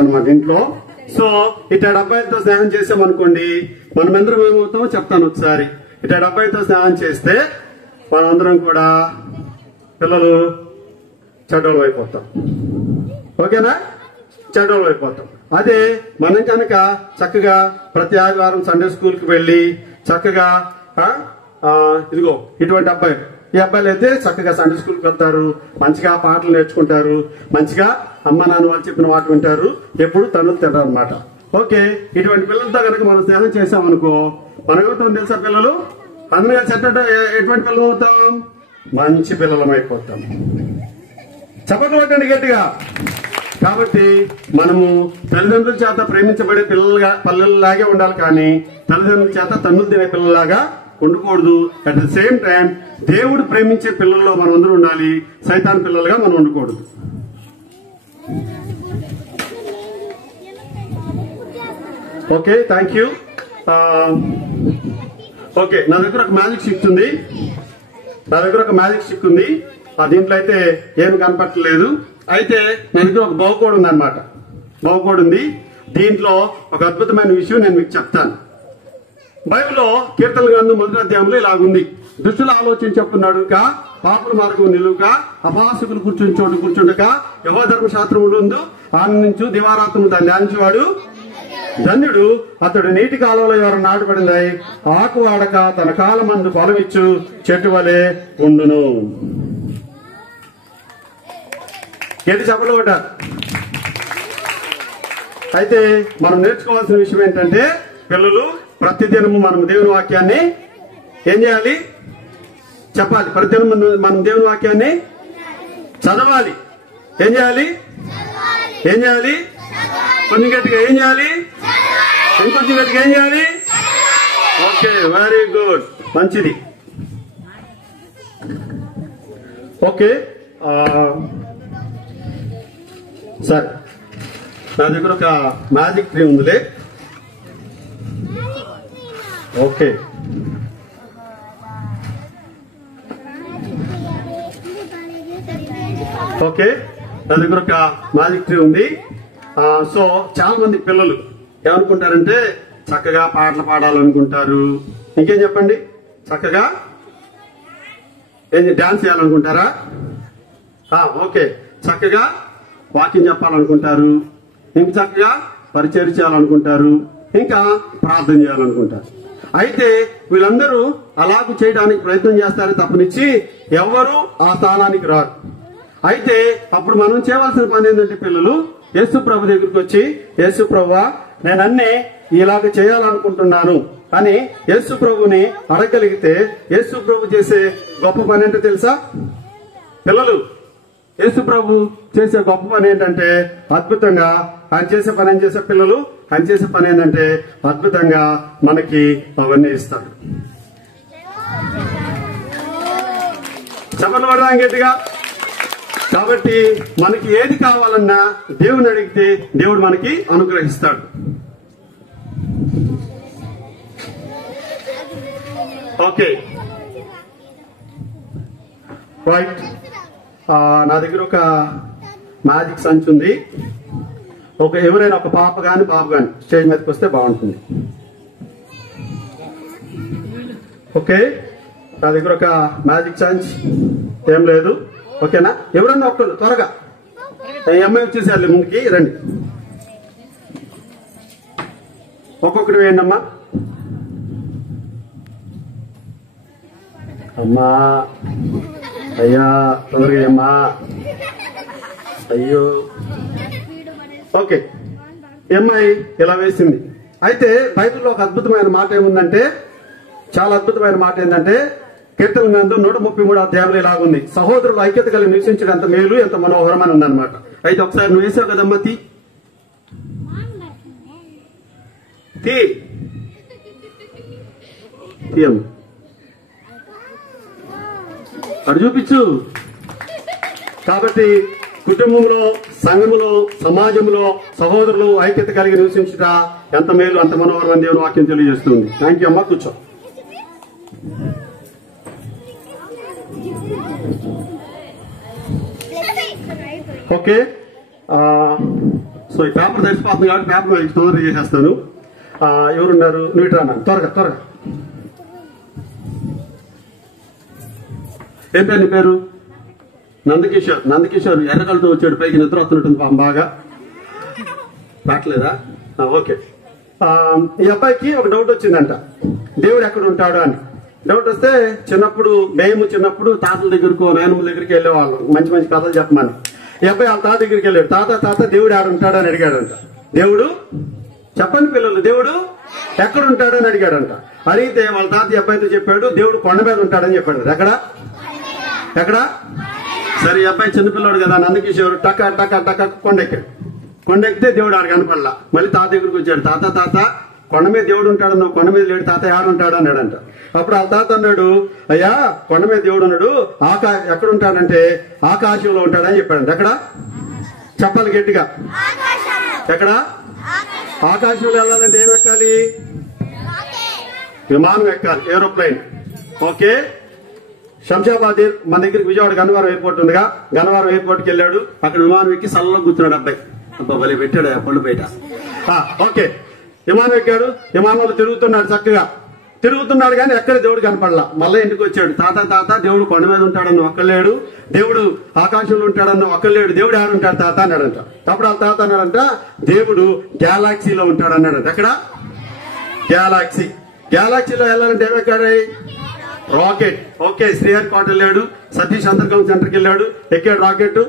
ఉంటారనమాట ఇంట్లో. సో ఇట్లా అబ్బాయిలతో స్నేహం చేసామనుకోండి, మనమందరం ఏమవుతామో చెప్తాను ఒకసారి. ఇట్లా అబ్బాయితో స్నేహం చేస్తే మనందరం కూడా పిల్లలు చెడ్డోళ్ళు అయిపోతాం. ఓకేనా? చెడ్డోళ్ళు అయిపోతాం. అదే మనం కనుక చక్కగా ప్రతి ఆదివారం సండే స్కూల్ కి వెళ్లి చక్కగా ఇదిగో ఇటువంటి అబ్బాయిలు, ఈ అబ్బాయిలు అయితే చక్కగా సండే స్కూల్కి వెళ్తారు, మంచిగా పాటలు నేర్చుకుంటారు, మంచిగా అమ్మ నాన్న వాళ్ళు చెప్పిన మాట వింటారు, ఎప్పుడు తను తింటారు అనమాట. ఓకే, ఇటువంటి పిల్లలతో కనుక మనం స్నేహం చేసామనుకో మనమవుతాం తెలుసా? పిల్లలు అందులో చెప్పడం ఎటువంటి పిల్లలు అవుతాం? మంచి పిల్లలం అయిపోతాం. చెప్పక కొట్టండి గట్టిగా. కాబట్టి మనము తల్లిదండ్రుల చేత ప్రేమించబడే పిల్లల్లాగే ఉండాలి, కానీ తల్లిదండ్రుల చేత తన్నులు తినే పిల్లలాగా ఉండకూడదు. అట్ ద సేమ్ టైం దేవుడు ప్రేమించే పిల్లల్లో మనం అందరూ ఉండాలి, సైతాన్ పిల్లలుగా మనం ఉండకూడదు. Okay, thank you. ఓకే, నా దగ్గర ఒక మ్యాజిక్ స్టిక్ ఉంది. దీంట్లో అయితే ఏమి కనపట్టలేదు. అయితే నా దగ్గర ఒక బహుకోడ్ ఉంది అనమాట. బహుకోడ్ ఉంది. దీంట్లో ఒక అద్భుతమైన విషయం నేను మీకు చెప్తాను. బైబిల్లో కీర్తన గ్రంథం 1వ అధ్యాయంలో ఇలాగుంది. దుష్టుల ఆలోచన చెప్పున్నాడు, పాపుల మార్గం నిలువుక, అపహాసకులు కూర్చుని చోటు కూర్చుండక, యెహోవా ధర్మశాస్త్రములందు ఆనందించు దివారాత్రము దాన్ని ధ్యానించేవాడు ధన్యుడు. అతడు నీటి కాలంలో ఎవరు నాటబడింది, ఆకు వాడక తన కాలమందు ఫలమిచ్చు చెట్టు వలె ఉండును. ఏంటి చెప్పలు కూడా? అయితే మనం నేర్చుకోవాల్సిన విషయం ఏంటంటే, పిల్లలు ప్రతిదినము మనం దేవుని వాక్యాన్ని ఏం చేయాలి? చెప్పాలి. ప్రతిదినం మనం దేవుని వాక్యాన్ని చదవాలి. ఏం చేయాలి? కొంచెం గట్టిగా ఏం చేయాలి? ఇంకొంచెం గట్టిగా ఏం చేయాలి? ఓకే, వెరీ గుడ్, మంచిది. ఓకే, సరే, నా దగ్గర ఒక మ్యాజిక్ ట్రీ ఉందిలే. ఓకే, ఓకే, నా దగ్గర ఒక మ్యాజిక్ ట్రీ ఉంది. సో చాలా మంది పిల్లలు ఏమనుకుంటారంటే చక్కగా పాటలు పాడాలనుకుంటారు. ఇంకేం చెప్పండి? చక్కగా డాన్స్ చేయాలనుకుంటారా? ఓకే, చక్కగా వాక్యం చెప్పాలనుకుంటారు, ఇంకా చక్కగా పరిచయం చేయాలనుకుంటారు, ఇంకా ప్రార్థన చేయాలనుకుంటారు. అయితే వీళ్ళందరూ అలాగూ చేయడానికి ప్రయత్నం చేస్తారే తప్పనిచ్చి ఎవరు ఆ స్థానానికి రారు. అయితే అప్పుడు మనం చేయవలసిన పని ఏంటంటే, పిల్లలు యేసు ప్రభు దగ్గరికి వచ్చి, యేసు ప్రభువా, నేను అన్నీ ఇలాగ చేయాలనుకుంటున్నాను అని యేసు ప్రభుని అడగలిగితే, యేసు ప్రభు చేసే గొప్ప పని ఏంటో తెలుసా పిల్లలు? యేసు ప్రభు చేసే గొప్ప పని ఏంటంటే, అద్భుతంగా ఆయన చేసే పని ఏం చేసే పిల్లలు? ఆయన చేసే పని ఏంటంటే అద్భుతంగా మనకి అవన్నీ ఇస్తాడు. చెప్పండి పడదాం గట్టిగా. కాబట్టి మనకి ఏది కావాలన్నా దేవుని అడిగితే దేవుడు మనకి అనుగ్రహిస్తాడు. Okay, right. నా దగ్గర ఒక మ్యాజిక్ సంచి ఉంది. ఎవరైనా ఒక పాప గాని బాబు గాని స్టేజ్ మీదకి వస్తే బాగుంటుంది. ఓకే, నా దగ్గర ఒక మ్యాజిక్ సంచి ఏం లేదు. ఓకేనా? ఎవరన్నా ఒక్కరు త్వరగా అమ్మాయి వచ్చేసారు, ముందుకి రండి. ఒక్కొక్కటి వేయండి అమ్మా. అమ్మా, అయ్యా తొందరగా అమ్మా. అయ్యో, ఓకే, అమ్మాయి ఇలా వేసింది. అయితే బైబిల్లో ఒక అద్భుతమైన మాట ఏముందంటే, చాలా అద్భుతమైన మాట ఏంటంటే, కీర్తన గ్రంథం 133వ అధ్యాయంలో ఇలాగుంది. సహోదరులు ఐక్యత కలిగి నివసించడం ఎంత మేలు, ఎంత మనోహరం అని ఉందన్నమాట. అయితే ఒకసారి నువ్వు వేసావు కదమ్మా, అటు చూపించు. కాబట్టి కుటుంబంలో, సంఘములో, సమాజంలో సహోదరులు ఐక్యత కలిగి నివసించుట ఎంత మేలు, అంత మనోహరం అని దేవుని వాక్యం తెలియజేస్తుంది. థ్యాంక్ యూ అమ్మా, కూర్చో. ఓకే, సో సో ఈ పేపర్ తెలిసిపోతుంది కాబట్టి పేపర్ మీకు తొందరగా చేసేస్తాను. ఎవరున్నారు? నువ్వు ఇటు రానా, త్వరగా త్వరగా. ఏం పేరు నీ పేరు? నందకిషోర్. నందకిషోర్ ఎర్రకలతో వచ్చాడు, పైకి నిద్ర వస్తున్నట్టుంది పాపం బాగా. రావట్లేదా? ఓకే. ఈ అబ్బాయికి ఒక డౌట్ వచ్చిందంట, దేవుడు ఎక్కడ ఉంటాడు అని. డౌట్ వస్తే మేము చిన్నప్పుడు తాతల దగ్గరకు నాయనమ్మ దగ్గరికి వెళ్ళేవాళ్ళం మంచి మంచి కథలు చెప్పమని. ఈ అబ్బాయి వాళ్ళ తాత దగ్గరికి వెళ్ళాడు. తాత దేవుడు ఆడ ఉంటాడు అని అడిగాడంట. దేవుడు చెప్పండి పిల్లలు, దేవుడు ఎక్కడ ఉంటాడు అని అడిగాడంట. అడిగితే వాళ్ళ తాత ఈ అబ్బాయితో చెప్పాడు, దేవుడు కొండ మీద ఉంటాడని చెప్పాడు. ఎక్కడ? సరే ఈ అబ్బాయి చిన్నపిల్లాడు కదా, నందకిషోర్ టక టక టక కొండెక్కితే దేవుడు ఆడ కనపడలా. మళ్ళీ తాత దగ్గరికి వచ్చాడు. తాత కొండ మీద దేవుడు ఉంటాడు, కొండ మీద లేడు, తాత ఆడుంటాడు అన్నాడంట. అప్పుడు ఆ తాత అన్నాడు, అయ్యా కొండ మీద దేవుడు ఉన్నాడు, ఎక్కడ ఉంటాడంటే ఆకాశంలో ఉంటాడని చెప్పాడంట. ఎక్కడ? చెప్పాలి గట్టిగా. ఎక్కడ? ఆకాశంలో వెళ్ళాలంటే ఏం ఎక్కాలి? విమానం ఎక్కాలి, ఏరోప్లైన్. ఓకే. శంషాబాద్ మన దగ్గరికి విజయవాడ గన్నవరం ఎయిర్పోర్ట్ ఉందిగా, గన్నవరం ఎయిర్పోర్ట్కి వెళ్ళాడు. అక్కడ విమానం ఎక్కి సల్లలో కూర్చున్నాడు అబ్బాయి. అబ్బా భలే పెట్టాడు పళ్ళు బయట. ఓకే, విమానం ఎక్కాడు. విమానంలో తిరుగుతున్నాడు కానీ ఎక్కడ దేవుడు కనపడలా. మళ్ళీ ఇంటికి వచ్చాడు. తాత దేవుడు కొండ మీద ఉంటాడన్న ఒక్కలేడు, దేవుడు ఆకాశంలో ఉంటాడన్న ఒక్కలేడు, దేవుడు ఆడుంటాడు తాత అన్నాడంట. అప్పుడు ఆ తాత అన్నాడంట, దేవుడు గ్యాలాక్సీలో ఉంటాడు అన్నాడంట. ఎక్కడ? గ్యాలాక్సీలో వెళ్ళాలంటే ఏమెక్కాడు? రాకెట్. ఓకే, శ్రీహరికోట వెళ్ళాడు, సతీష్ అంతర్గం సెంటర్కి వెళ్ళాడు, ఎక్కాడు రాకెట్,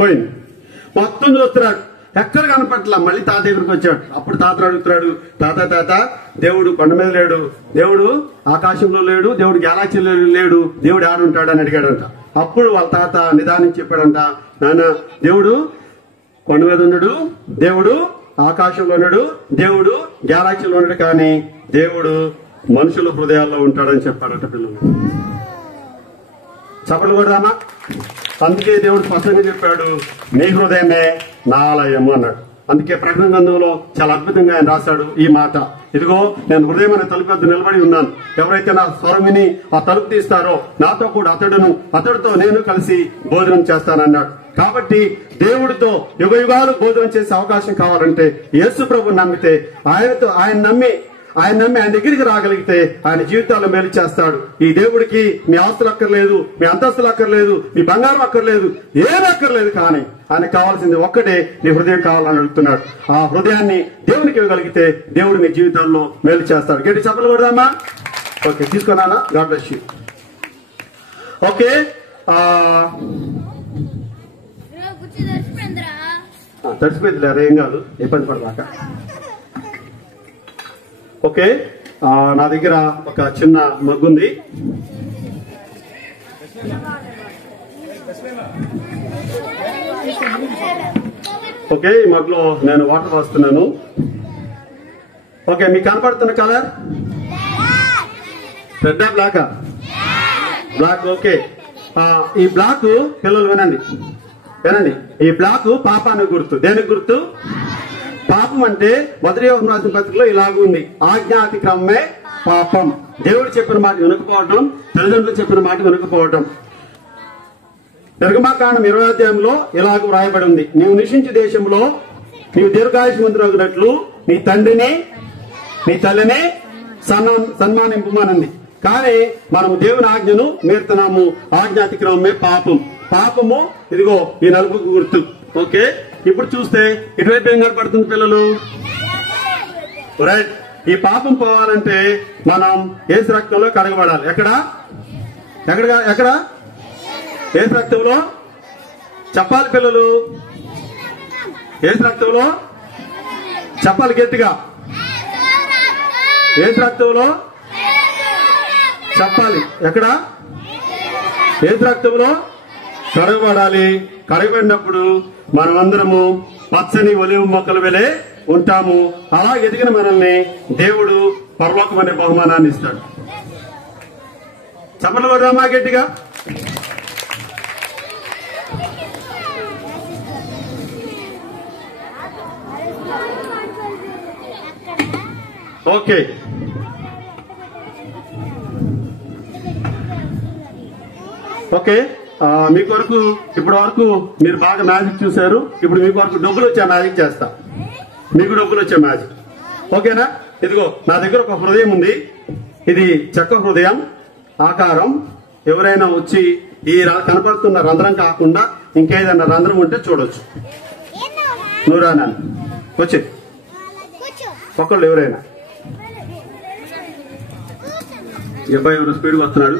పోయింది. మొత్తం చూస్తున్నాడు, ఎక్కడ కనపట్లా. మళ్ళీ తాత దగ్గరికి వచ్చాడు. అప్పుడు తాత అడుగుతున్నాడు, తాత దేవుడు కొండ మీద లేడు, దేవుడు ఆకాశంలో లేడు, దేవుడు గ్యాలాక్సీలో లేడు, దేవుడు ఆడుంటాడు అని అడిగాడంట. అప్పుడు వాళ్ళ తాత నిదానించి చెప్పాడంట, నాన్న దేవుడు కొండ మీద ఉన్నాడు, దేవుడు ఆకాశంలో ఉన్నాడు, దేవుడు గ్యాలాక్సీలో ఉన్నాడు, కానీ దేవుడు మనుషుల హృదయాల్లో ఉంటాడని చెప్పాడట. పిల్లలు చెప్పలు కూడా అన్నా. అందుకే దేవుడు స్పష్టంగా చెప్పాడు, నీ హృదయమే నా ఆలయము అన్నాడు. అందుకే ప్రకటన గ్రంథంలో చాలా అద్భుతంగా ఆయన రాశాడు ఈ మాట, ఇదిగో నేను హృదయం అనే తలుపు వద్ద నిలబడి ఉన్నాను, ఎవరైతే నా స్వరం విని ఆ తలుపు తీస్తారో నాతో కూడా అతడితో నేను కలిసి భోజనం చేస్తానన్నాడు. కాబట్టి దేవుడితో యుగ యుగాలు భోజనం చేసే అవకాశం కావాలంటే యేసు ప్రభు నమ్మితే, ఆయన నమ్మి ఆయన దగ్గరికి రాగలిగితే ఆయన జీవితాల్లో మేలు చేస్తాడు. ఈ దేవుడికి మీ ఆస్తులు అక్కర్లేదు, మీ అంతస్తులు అక్కర్లేదు, మీ బంగారం అక్కర్లేదు, ఏమీ అక్కర్లేదు, కానీ ఆయనకు కావాల్సింది ఒక్కటే, నీ హృదయం కావాలని అడుగుతున్నాడు. ఆ హృదయాన్ని దేవునికి ఇవ్వగలిగితే దేవుడు మీ జీవితాల్లో మేలు చేస్తాడు. గట్టి చెప్పలు కొడదామా? ఓకే, తీసుకున్నానా? God bless you. ఓకే, తడిసిపోయింది లేరా, ఏం కాదు, ఇబ్బంది పడదాకా. ఓకే, నా దగ్గర ఒక చిన్న మగ్గు ఉంది. ఓకే, ఈ మగ్గులో నేను వాటర్ పోస్తున్నాను. ఓకే, మీకు కనపడుతున్న colour red black? Black. Okay, ఈ బ్లాక్ పిల్లలు వినండి, ఈ బ్లాక్ పాపానికి గుర్తు. దేనికి గుర్తు? పాపం అంటే మొదటి యోహాను రాసిన పత్రికలో ఇలాగుంది, ఆజ్ఞాతిక్రమమే పాపం. దేవుడు చెప్పిన మాట వినకపోవటం, తల్లిదండ్రులు చెప్పిన మాట వినకపోవటం. నిర్గమాకాండం 20వ అధ్యాయంలో ఇలాగ వ్రాయబడి ఉంది, నీవు నివసించే దేశంలో నీవు దీర్ఘాయుష్మంతుడగినట్లు నీ తండ్రిని నీ తల్లిని సన్మానింపమనుంది. కానీ మనం దేవుని ఆజ్ఞను మీరుతున్నాము, ఆజ్ఞాతిక్రమమే పాపం. పాపము ఇదిగో ఈ నలుపుకు గుర్తు. ఓకే, ఇప్పుడు చూస్తే ఇటువైపు ఏం కనపడుతుంది పిల్లలు? రైట్, ఈ పాపం పోవాలంటే మనం యేసు రక్తంలో కడగబడాలి. ఎక్కడ? యేసు రక్తంలో. చెప్పాలి పిల్లలు, యేసు రక్తంలో చెప్పాలి గట్టిగా. యేసు రక్తంలో చెప్పాలి. ఎక్కడ? యేసు రక్తంలో కడగబడాలి. కడగబడినప్పుడు మనమందరము పచ్చని ఒలివ మొక్కల వెలే ఉంటాము. అలా ఎదిగిన మనల్ని దేవుడు పరలోకం అనే బహుమానాన్ని ఇస్తాడు. చెప్పలు కొడదామా గట్టిగా? ఓకే, ఓకే, మీకు వరకు ఇప్పటి వరకు మీరు బాగా మ్యాజిక్ చూశారు. ఇప్పుడు మీకు వరకు డబ్బులు వచ్చే మ్యాజిక్ చేస్తా. మీకు డబ్బులు వచ్చే మ్యాజిక్, ఓకేనా? ఇదిగో నా దగ్గర ఒక హృదయం ఉంది. ఇది చెక్క హృదయం ఆకారం. ఎవరైనా వచ్చి ఈ కనపడుతున్న రంధ్రం కాకుండా ఇంకేదన్నా రంధ్రం ఉంటే చూడొచ్చు. నువ్వు రానా వచ్చి ఒకళ్ళు ఎవరైనా. ఈ అబ్బాయి ఎవరు స్పీడ్గా వస్తున్నాడు.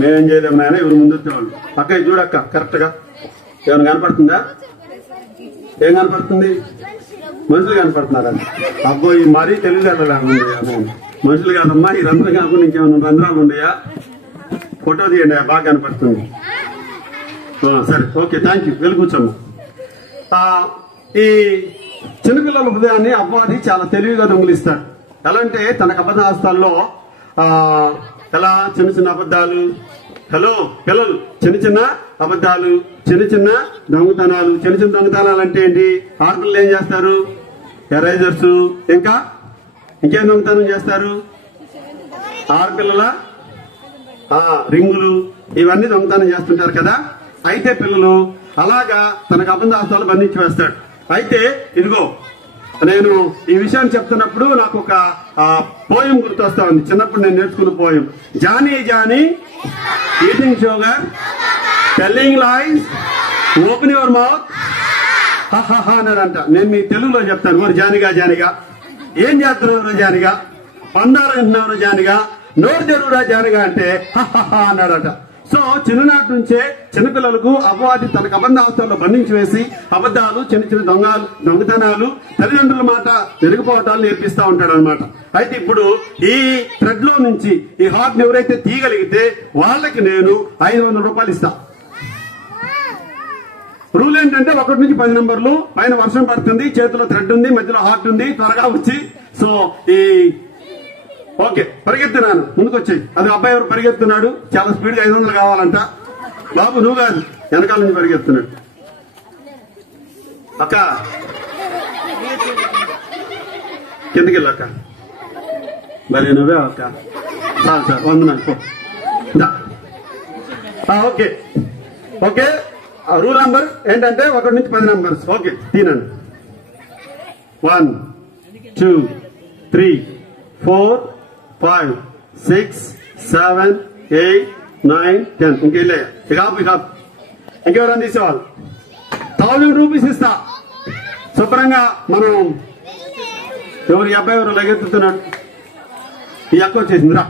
మేమేం చేయలేము నాయన, ఎవరు ముందు వచ్చేవాళ్ళు. అక్క చూడక్క కరెక్ట్ గా ఏమైనా కనపడుతుందా? ఏం కనపడుతుంది? మనుషులు కనపడుతున్నారా? అబ్బాయి మరీ తెలివితేటలా ఉంది. మనుషులు కాదమ్మా, ఈ రంధ్రం కాకుండా ఇంకేమైనా రంధ్రాలు ఉన్నాయా? ఫోటో తీయండి, బాగా కనపడుతుంది. సరే ఓకే, థ్యాంక్ యూ. వెళ్ళి కూర్చోమ్మా. ఈ చిన్నపిల్లల హృదయాన్ని అవ్వాలి చాలా తెలివిగా దొంగిలిస్తాడు. ఎలా అంటే తనకు అబద్ధాస్తాల్లో ఎలా చిన్న చిన్న అబద్ధాలు, హలో పిల్లలు, చిన్న చిన్న అబద్ధాలు, చిన్న చిన్న దొంగతనాలు. చిన్న చిన్న దొంగతనాలు అంటే ఏంటి? ఆడపిల్లలు ఏం చేస్తారు? ఎరైజర్స్, ఇంకేం దొంగతనం చేస్తారు? ఆడపిల్లల రింగులు, ఇవన్నీ దొంగతనం చేస్తుంటారు కదా. అయితే పిల్లలు అలాగా తనకు అబద్ధాస్తాలు బంధించి వేస్తాడు. అయితే ఇదిగో నేను ఈ విషయాన్ని చెప్తున్నప్పుడు నాకు ఒక పోయం గుర్తొస్తా ఉంది. చిన్నప్పుడు నేను నేర్చుకున్న poem. Johnny Johnny eating sugar, telling lies, open your mouth అన్నాడంట. నేను మీ తెలుగులో చెప్తాను. మరి జానిగా జానిగా ఏం చేస్తున్నారు? జానిగా పందాలు అంటున్నారు. జానిగా నోరు తెరువురా జానిగా అంటే అన్నాడట. సో చిన్ననాటి నుంచే చిన్నపిల్లలకు అపవాది తనకు అబద్ధావస్థల్లో బంధించి వేసి అబద్ధాలు, చిన్న చిన్న దొంగతనాలు, తల్లిదండ్రుల మాట వెలిగిపోవటాలు నేర్పిస్తా ఉంటాడు అనమాట. అయితే ఇప్పుడు ఈ థ్రెడ్ లో నుంచి ఈ హార్ట్ ని ఎవరైతే తీయగలిగితే వాళ్ళకి నేను 500 రూపాయలు ఇస్తా. రూల్ ఏంటంటే 1 నుంచి 10 నెంబర్లు. పైన వర్షం పడుతుంది, చేతిలో థ్రెడ్ ఉంది, మధ్యలో హార్ట్ ఉంది. త్వరగా వచ్చి సో ఈ ఓకే పరిగెత్తున్నాను, ముందుకు వచ్చాయి. అది అబ్బాయి ఎవరు పరిగెత్తున్నాడు, చాలా స్పీడ్ గా 500 కావాలంట. బాబు నువ్వు కాదు, వెనకాల నుంచి పరిగెత్తున్నాడు. అక్క కిందకి వెళ్ళక్క, మరి నువ్వే అక్క. చాలు సార్, వందనాలు. ఓకే ఓకే, రూల్ నెంబర్ ఏంటంటే 1 నుంచి 10 నెంబర్స్. ఓకే తినండి. 1 2 3 4 5 6 7 8 9 10. ఇంకెళ్ళే ఇక ఇంకెవరైనా తీసేవాళ్ళు 1000 రూపీస్ ఇస్తా. శుభ్రంగా మనం ఎవరు ఈ అబ్బాయి ఎవరు లగెత్తుతున్నాడు, ఈ అక్క వచ్చేసిందిరా.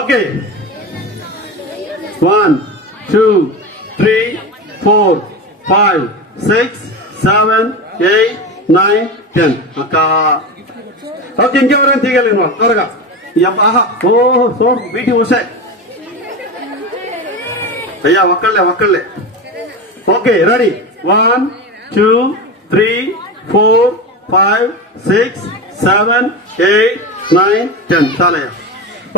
ఓకే 1 2 3 4 5 6 7 8 9 10. అక్క ఓకే, ఇంకెవరైనా తీయగలిగిన వాళ్ళు త్వరగా. ఓహో సో వీటి వస్తాయి అయ్యా, ఒక్కళ్ళే. Okay ready. 1 2 3 4 5 6 7 8 9 10. చాలయ్యా.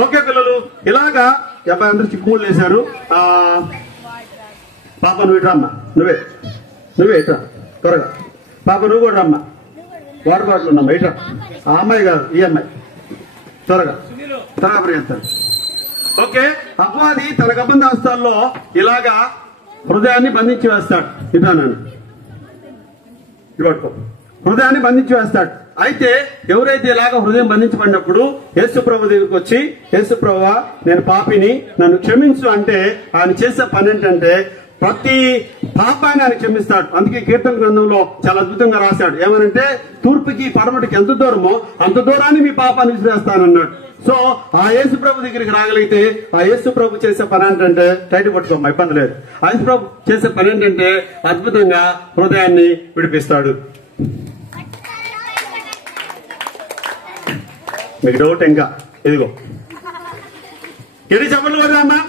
ఓకే పిల్లలు, ఇలాగా అబ్బాయి అందరూ చిక్కుముళ్ళు వేశారు. పాప నువ్వు ఇటు రమ్మా, నువ్వే ఇట్రా త్వరగా. పాప నువ్వు కూడా రమ్మా, వాటర్ బాటిల్ ఉన్నామ్మా ఇట్రా. ఆ అమ్మాయి కాదు, ఈ అమ్మాయి. త్వరగా పరిగెత్తారు. ఓకే, అపవాది తన అబద్ధాస్తాల్లో ఇలాగా హృదయాన్ని బంధించి వేస్తాడు. ఇదా నన్ను ఇవ్వట్టుకో, హృదయాన్ని బంధించి వేస్తాడు. అయితే ఎవరైతే ఇలాగా హృదయం బంధించబడినప్పుడు యేసు ప్రభు దగ్గరికి వచ్చి, యేసు ప్రభువా నేను పాపిని, నన్ను క్షమించు అంటే ఆయన చేసే పని ఏంటంటే ప్రతి పాపాన్ని ఆయన క్షమిస్తాడు. అందుకే కీర్తన గ్రంథంలో చాలా అద్భుతంగా రాశాడు. ఏమనంటే తూర్పుకి పడమటికి ఎంత దూరమో అంత దూరాన్ని మీ పాపాన్ని విసిరేస్తానన్నాడు. సో ఆ యేసు ప్రభు దగ్గరికి రాగలిగితే ఆ యేసు ప్రభు చేసే పని ఏంటంటే, టైట్ పట్టుకోమ్మా ఇబ్బంది లేదు. ఆ యేసు ప్రభు చేసే పని ఏంటంటే అద్భుతంగా హృదయాన్ని విడిపిస్తాడు. మీకు డౌట్ ఇంకా ఇదిగో ఎన్ని చెప్పలు కదా అమ్మా.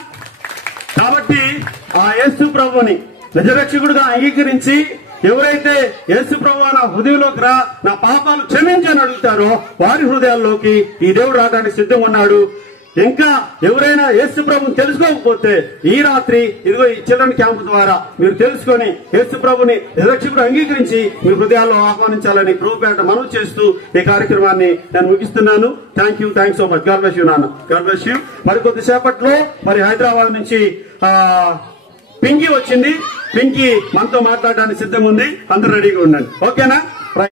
కాబట్టి ఆ యేసు ప్రభుని నిజరక్షకుడుగా అంగీకరించి ఎవరైతే యేసు ప్రభువా నా హృదయంలోకి రా, నా పాపాలు క్షమించని అడుగుతారో వారి హృదయాల్లోకి ఈ దేవుడు రావడానికి సిద్ధంగా ఉన్నాడు. ఇంకా ఎవరైనా యేసు ప్రభుని తెలుసుకోకపోతే ఈ రాత్రి ఇదిగో ఈ చిల్డ్రన్ క్యాంప్ ద్వారా మీరు తెలుసుకొని యేసు ప్రభుని రక్షకుడు అంగీకరించి మీ హృదయాల్లో ఆహ్వానించాలని ప్రభుపేట మనవి చేస్తూ ఈ కార్యక్రమాన్ని నేను ముగిస్తున్నాను. Thank so much. God bless you నాన్న. God bless you. మరి కొద్దిసేపట్లో మరి హైదరాబాద్ నుంచి పింకీ వచ్చింది. పింకీ మనతో మాట్లాడడానికి సిద్ధంగా ఉంది. అందరూ రెడీగా ఉండండి. ఓకేనా?